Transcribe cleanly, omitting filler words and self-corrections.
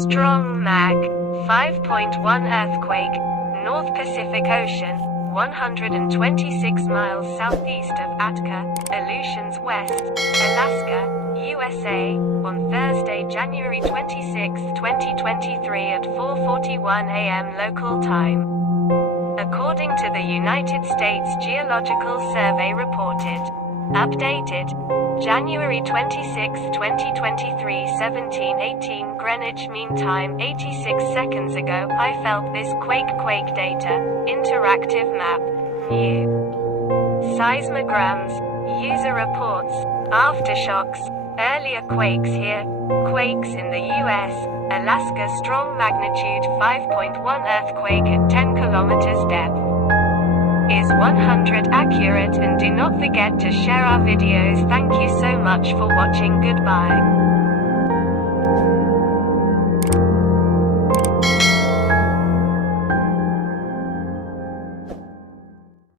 Strong Mag. 5.1 earthquake. North Pacific Ocean. 126 miles southeast of Atka, Aleutians West, Alaska, USA, on Thursday, January 26, 2023 at 4:41 a.m. local time. According to the United States Geological Survey reported. Updated. January 26, 2023 17:18 Greenwich Mean Time 86 seconds ago. I felt this quake data. Interactive map. New. SEISMOGRAMS. User reports. Aftershocks. Earlier quakes here. Quakes in the US. Alaska strong magnitude 5.1 earthquake at 10 kilometers depth. Is 100 accurate, and do not forget to share our videos. Thank you so much for watching. Goodbye.